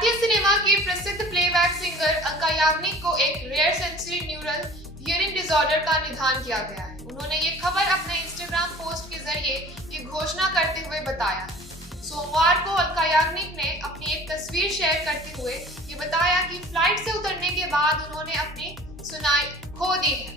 भारतीय सिनेमा की प्रसिद्ध प्लेबैक सिंगर अलका याग्निक को एक rare sensory neural hearing disorder का निदान किया गया है। उन्होंने ये खबर अपने इंस्टाग्राम पोस्ट के जरिए ये घोषणा करते हुए बताया है। सोमवार को अलका याग्निक ने अपनी एक तस्वीर शेयर करते हुए ये बताया कि फ्लाइट से उतरने के बाद उन्होंने अपनी सुनाई खो दी है।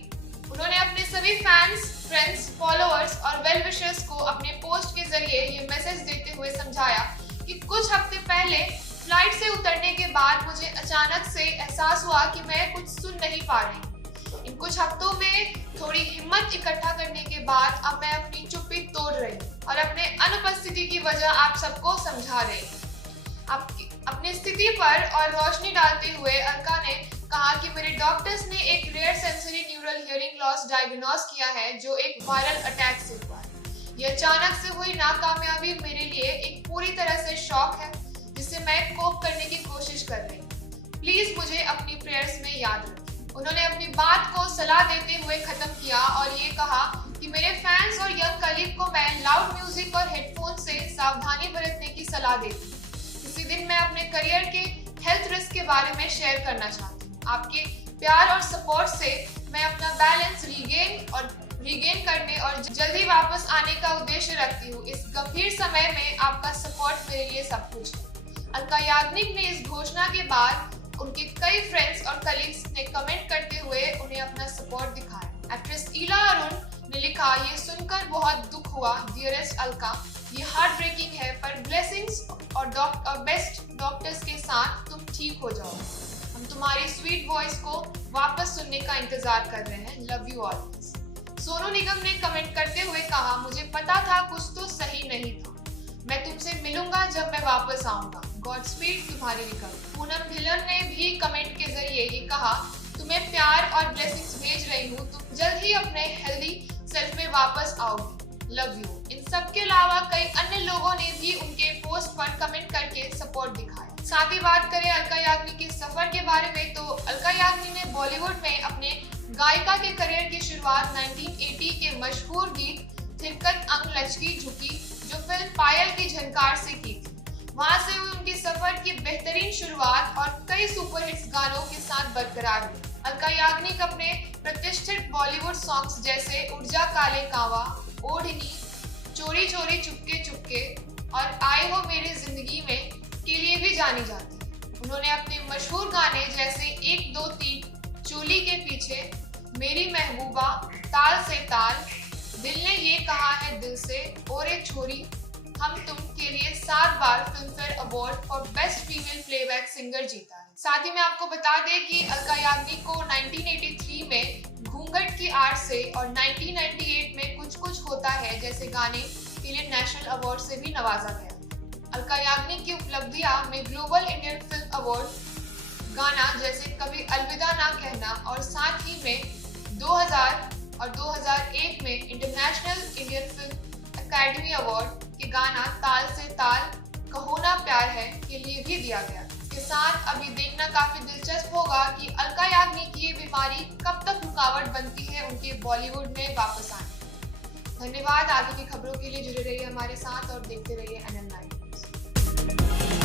उन्होंने अपने सभी फैंस, फ्रेंड्स, फॉलोअर्स और वेल विशर्स को अपने पोस्ट के जरिए ये मैसेज देते हुए समझाया कि कुछ हफ्ते पहले फ्लाइट से उतरने के बाद मुझे अचानक से एहसास हुआ कि मैं कुछ सुन नहीं पा रही। इन कुछ हफ्तों में थोड़ी हिम्मत इकट्ठा करने के बाद अब मैं अपनी चुप्पी तोड़ रही हूँ और अपने अनुपस्थिति की वजह आप सबको समझा रही हूँ। अपनी स्थिति पर और रोशनी डालते हुए अलका ने कहा कि मेरे डॉक्टर्स ने एक rare sensory neural hearing loss diagnose किया है जो एक वायरल अटैक से हुआ है। यह अचानक से हुई नाकामयाबी मेरे लिए एक पूरी तरह से शॉक है जिससे मैं कोप करने की कोशिश कर रही हूँ। प्लीज मुझे अपनी प्रेयर्स में याद रखें। उन्होंने अपनी बात को सलाह देते हुए खत्म किया और ये कहा कि मेरे फैंस और यंग कलीग को मैं लाउड म्यूजिक और हेडफोन से सावधानी बरतने की सलाह देती हूँ। इसी दिन मैं अपने करियर के हेल्थ रिस्क के बारे में शेयर करना चाहती हूँ। आपके प्यार और सपोर्ट से मैं अपना बैलेंस रीगेन करने और जल्दी वापस आने का उद्देश्य रखती हूँ। इस गंभीर समय में आपका सपोर्ट मेरे लिए सब कुछ है। अलका याग्निक ने इस घोषणा के बाद उनके कई फ्रेंड्स और कलीग्स ने कमेंट करते हुए उन्हें अपना सपोर्ट दिखाया। एक्ट्रेस ईला अरुण ने लिखा, ये सुनकर बहुत दुख हुआ डियरेस्ट अलका, ये हार्ट ब्रेकिंग है पर ब्लेसिंग्स और बेस्ट डॉक्टर्स के साथ तुम ठीक हो जाओ। हम तुम्हारी स्वीट वॉइस को वापस सुनने का इंतजार कर रहे हैं। Love you all. Sonu Nigam ने कमेंट करते हुए कहा, मुझे पता था कुछ तो सही नहीं था। मैं तुमसे मिलूंगा जब मैं वापस आऊंगा। गॉड स्पीड तुम्हारी रिकवरी। पूनम ढिल्लन ने भी कमेंट के जरिए ये कहा, तुम्हें प्यार और ब्लेसिंग्स भेज रही हूँ, तुम जल्द ही अपने हेल्दी सेल्फ में वापस आओगी। Love you. इन सब के अलावा कई अन्य लोगों ने भी उनके पोस्ट पर कमेंट करके सपोर्ट दिखाया। साथ ही बात करें अलका याग्निक के सफर के बारे में तो अलका याग्निक ने बॉलीवुड में अपने गायिका के करियर की शुरुआत 1980 के मशहूर गीत थिरकत अंग लचकी झुकी जो फिल्म पायल की झनकार से की थी। वहां से हुई उनकी सफर की बेहतरीन शुरुआत और कई सुपरहिट्स गानों के साथ बरकरार हुई। अलका याग्निक अपने प्रतिष्ठित बॉलीवुड सॉन्ग्स जैसे उर्जा काले कावा, ओढ़नी, चोरी चोरी चुपके चुपके और आए हो मेरी जिंदगी में के लिए भी जानी जाती है। उन्होंने अपने मशहूर गाने जैसे 1 2 3, चोली के पीछे, मेरी महबूबा, ताल से ताल, दिल ने ये कहा है दिल से, ओरे छोरी, हम तुम के लिए 7 बार Filmfare award for best female playback singer जीता है। साथ ही मैं आपको बता दें कि अलका याग्निक को 1983 में घूंघट की आड़ से और 1998 में कुछ कुछ होता है जैसे गाने के लिए नेशनल अवार्ड से भी नवाजा गया। अलका याग्निक की उपलब्धियां में ग्लोबल इंडियन फिल्म अवार्ड गाना जैसे कभी अलविदा ना कहना और साथ ही में 2000 और 2001 में international Indian film academy award के गाना ताल से ताल कहो ना प्यार है के लिए भी दिया गया। इसके साथ अभी देखना काफी दिलचस्प होगा कि अलका याग्निक की ये बीमारी कब तक रुकावट बनती है उनके बॉलीवुड में वापस आने। धन्यवाद। आगे की खबरों के लिए जुड़े रहिए हमारे साथ और देखते रहिए NN9।